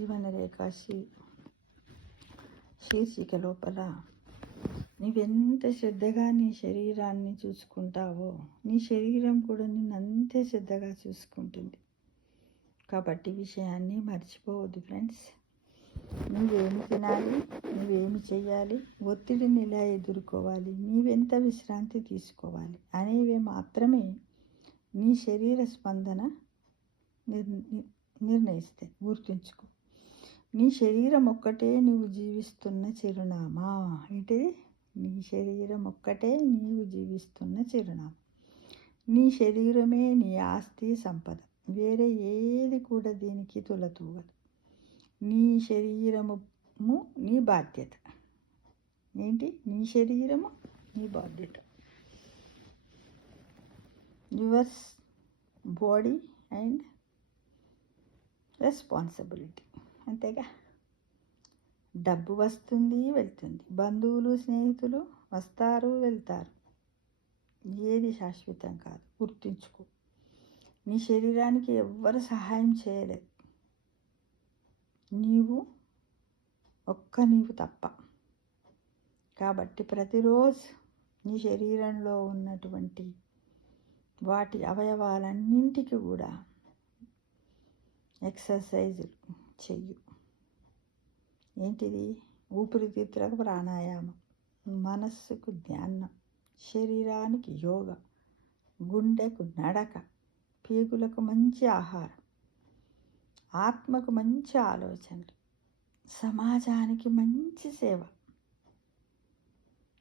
జీవన రేఖ శీర్షిక లోపల నీవెంత శ్రద్ధగా నీ శరీరాన్ని చూసుకుంటావో నీ శరీరం కూడా నిన్ను అంతే శ్రద్ధగా చూసుకుంటుంది. కాబట్టి విషయాన్ని మర్చిపోవద్దు ఫ్రెండ్స్. నువ్వేమి తినాలి, నువ్వేమి చేయాలి, ఒత్తిడిని ఎలా ఎదుర్కోవాలి, నీవెంత విశ్రాంతి తీసుకోవాలి అనేవి మాత్రమే నీ శరీర స్పందన నిర్ణయిస్తాయి. గుర్తుంచుకో, నీ శరీరం ఒక్కటే నువ్వు జీవిస్తున్న చిరునామా. ఏంటిది? నీ శరీరం ఒక్కటే నీవు జీవిస్తున్న చిరునామా. నీ శరీరమే నీ ఆస్తి, సంపద. వేరే ఏది కూడా దీనికి తులతూగదు. నీ శరీరము నీ బాధ్యత. ఏంటి? నీ శరీరము నీ బాధ్యత. Yours body and responsibility. అంతేగా. డబ్బు వస్తుంది వెళ్తుంది, బంధువులు స్నేహితులు వస్తారు వెళ్తారు, ఏది శాశ్వతం కాదు. గుర్తుంచుకో, నీ శరీరానికి ఎవ్వరు సహాయం చేయలేదు, నీవు తప్ప. కాబట్టి ప్రతిరోజు నీ శరీరంలో ఉన్నటువంటి వాటి అవయవాలన్నింటికి కూడా ఎక్సర్సైజులు చెయ్యు. ఏంటిది? ఊపిరితిత్తులకు ప్రాణాయామం, మనస్సుకు ధ్యానం, శరీరానికి యోగా, గుండెకు నడక, పేగులకు మంచి ఆహారం, ఆత్మకు మంచి ఆలోచనలు, సమాజానికి మంచి సేవ.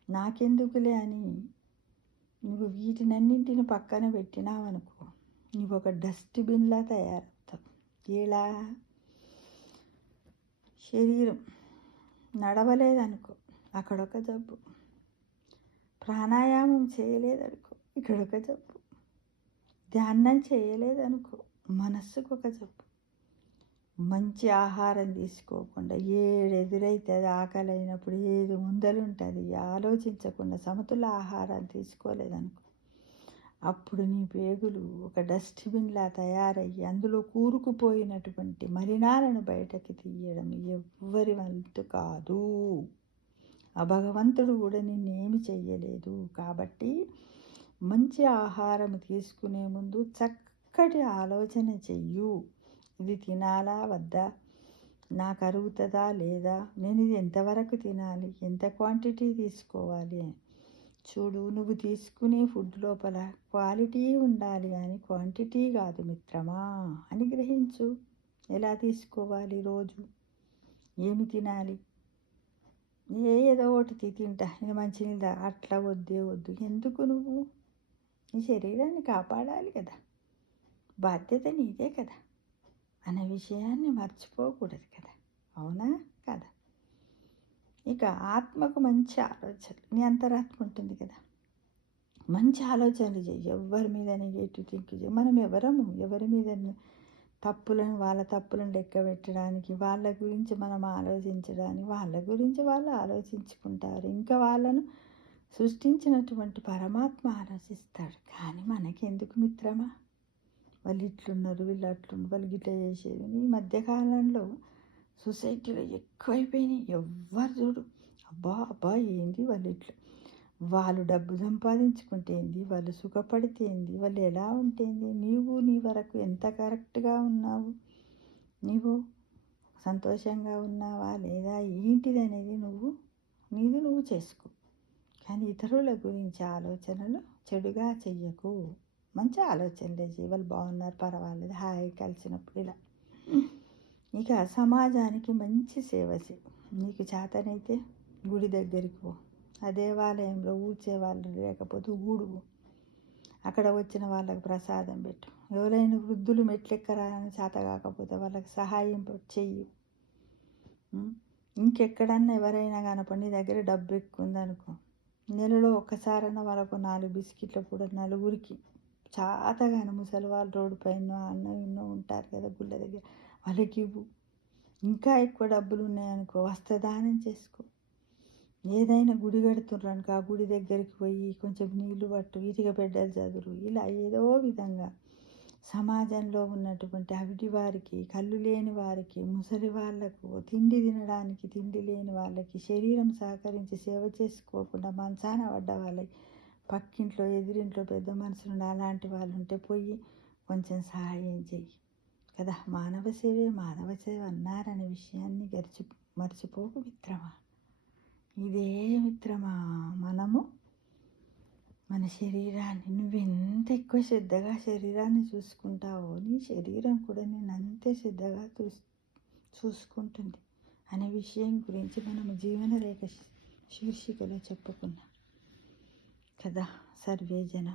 నాకెందుకులే అని నువ్వు వీటినన్నింటిని పక్కన పెట్టినావనుకో, నువ్వు ఒక డస్ట్బిన్లా తయారవుతావు. ఎలా? శరీరం నడవలేదనుకో, అక్కడొక జబ్బు. ప్రాణాయామం చేయలేదనుకో, ఇక్కడొక జబ్బు. ధ్యానం చేయలేదనుకో, మనస్సుకు ఒక జబ్బు. మంచి ఆహారం తీసుకోకుండా ఎదురైతే అది ఆకలి అయినప్పుడు ఏది ముందలుంటుంది ఆలోచించకుండా సమతుల ఆహారం తీసుకోలేదనుకో, అప్పుడు నీ పేగులు ఒక డస్ట్బిన్లా తయారయ్యి అందులో కూరుకుపోయినటువంటి మలినాలను బయటకి తీయడం ఎవ్వరి వంతు కాదు. ఆ భగవంతుడు కూడా నిన్నేమి చెయ్యలేదు. కాబట్టి మంచి ఆహారం తీసుకునే ముందు చక్కటి ఆలోచన చెయ్యు. ఇది తినాలా వద్దా, నాకు అరుగుతుందా లేదా, నేను ఇది ఎంతవరకు తినాలి, ఎంత క్వాంటిటీ తీసుకోవాలి అని చూడు. నువ్వు తీసుకునే ఫుడ్ లోపల క్వాలిటీ ఉండాలి అని క్వాంటిటీ కాదు మిత్రమా అని గ్రహించు. ఎలా తీసుకోవాలి, రోజు ఏమి తినాలి, ఏదో ఒకటి తింటా, ఇది మంచినీళ్ళ అట్లా వద్దు. ఎందుకు? నువ్వు నీ శరీరాన్ని కాపాడాలి కదా, బాధ్యత నీదే కదా అనే విషయాన్ని మర్చిపోకూడదు కదా. అవునా కదా? ఇక ఆత్మకు మంచి ఆలోచనలు, నీ అంతరాత్మ ఉంటుంది కదా, మంచి ఆలోచనలు చెయ్యి. ఎవరి మీద నెగటివ్ థింక్ చేయి. మనం ఎవరి మీద వాళ్ళ తప్పులను లెక్క పెట్టడానికి, వాళ్ళ గురించి మనం ఆలోచించడానికి, వాళ్ళ గురించి వాళ్ళు ఆలోచించుకుంటారు. ఇంకా వాళ్ళను సృష్టించినటువంటి పరమాత్మ ఆలోచిస్తాడు. కానీ మనకెందుకు మిత్రమా? వాళ్ళు ఇట్లున్నారు, వీళ్ళు అట్లున్నారు, వాళ్ళు గిట్ల చేసేది. ఈ మధ్యకాలంలో సొసైటీలో ఎక్కువైపోయినాయి. ఎవ్వరు చూడు, అబ్బా ఏంది వాళ్ళు ఇట్లా, వాళ్ళు డబ్బు సంపాదించుకుంటే ఏంది, వాళ్ళు సుఖపడితే ఏంది, వాళ్ళు ఎలా ఉంటేంది, నీవు నీ వరకు ఎంత కరెక్ట్గా ఉన్నావు, నీవు సంతోషంగా ఉన్నావా లేదా, ఏంటిది అనేది నువ్వు చేసుకో. కానీ ఇతరుల గురించి ఆలోచనలు చెడుగా చెయ్యకు. మంచి ఆలోచనలే చేయి. వాళ్ళు బాగున్నారు, పర్వాలేదు, హాయి కలిసినప్పుడు ఇలా. ఇక సమాజానికి మంచి సేవ చేయి. నీకు చేతనైతే గుడి దగ్గరికి పో, ఆ దేవాలయంలో ఊడ్చేవాళ్ళు లేకపోతే ఊడువు, అక్కడ వచ్చిన వాళ్ళకి ప్రసాదం పెట్టు. ఎవరైనా వృద్ధులు మెట్లెక్కరాని చేత కాకపోతే వాళ్ళకి సహాయం చెయ్యి. ఇంకెక్కడన్నా ఎవరైనా కనపడి నీ దగ్గర డబ్బు ఎక్కువ ఉందనుకో, నెలలో ఒక్కసారన్నా వాళ్ళకు 4 బిస్కెట్లు కూడా నలుగురికి చాతగాని ముసలి వాళ్ళు రోడ్డు పైన ఎన్నో ఉంటారు కదా గుళ్ళ దగ్గర, వాళ్ళకి ఇవ్వు. ఇంకా ఎక్కువ డబ్బులు ఉన్నాయనుకో, వస్త్రదానం చేసుకో. ఏదైనా గుడి కడుతున్నారు అనుకో, ఆ గుడి దగ్గరికి పోయి కొంచెం నీళ్లు పట్టు, ఇటుక బిడ్డలు చదురు, ఇలా ఏదో విధంగా సమాజంలో ఉన్నటువంటి అవిటి వారికి, కళ్ళు లేని వారికి, ముసలి వాళ్లకు, తిండి తినడానికి తిండి లేని వాళ్ళకి, శరీరం సహకరించి సేవ చేసుకోకుండా మంచాన పడ్డ వాళ్ళకి, పక్కింట్లో ఎదురింట్లో పెద్ద మనుషులు అలాంటి వాళ్ళు ఉంటే పోయి కొంచెం సహాయం చెయ్యి కదా. మానవ సేవే మాధవ సేవ అన్నారనే విషయాన్ని మర్చిపోకు మిత్రమా. ఇదే మిత్రమా మనము మన శరీరాన్ని నువ్వెంత ఎక్కువ శ్రద్ధగా శరీరాన్ని చూసుకుంటావో నీ శరీరం కూడా నేను అంతే శ్రద్ధగా చూసుకుంటుంది అనే విషయం గురించి మనము జీవన రేఖ శీర్షికలో చెప్పుకున్నాం కదా. సర్వే జన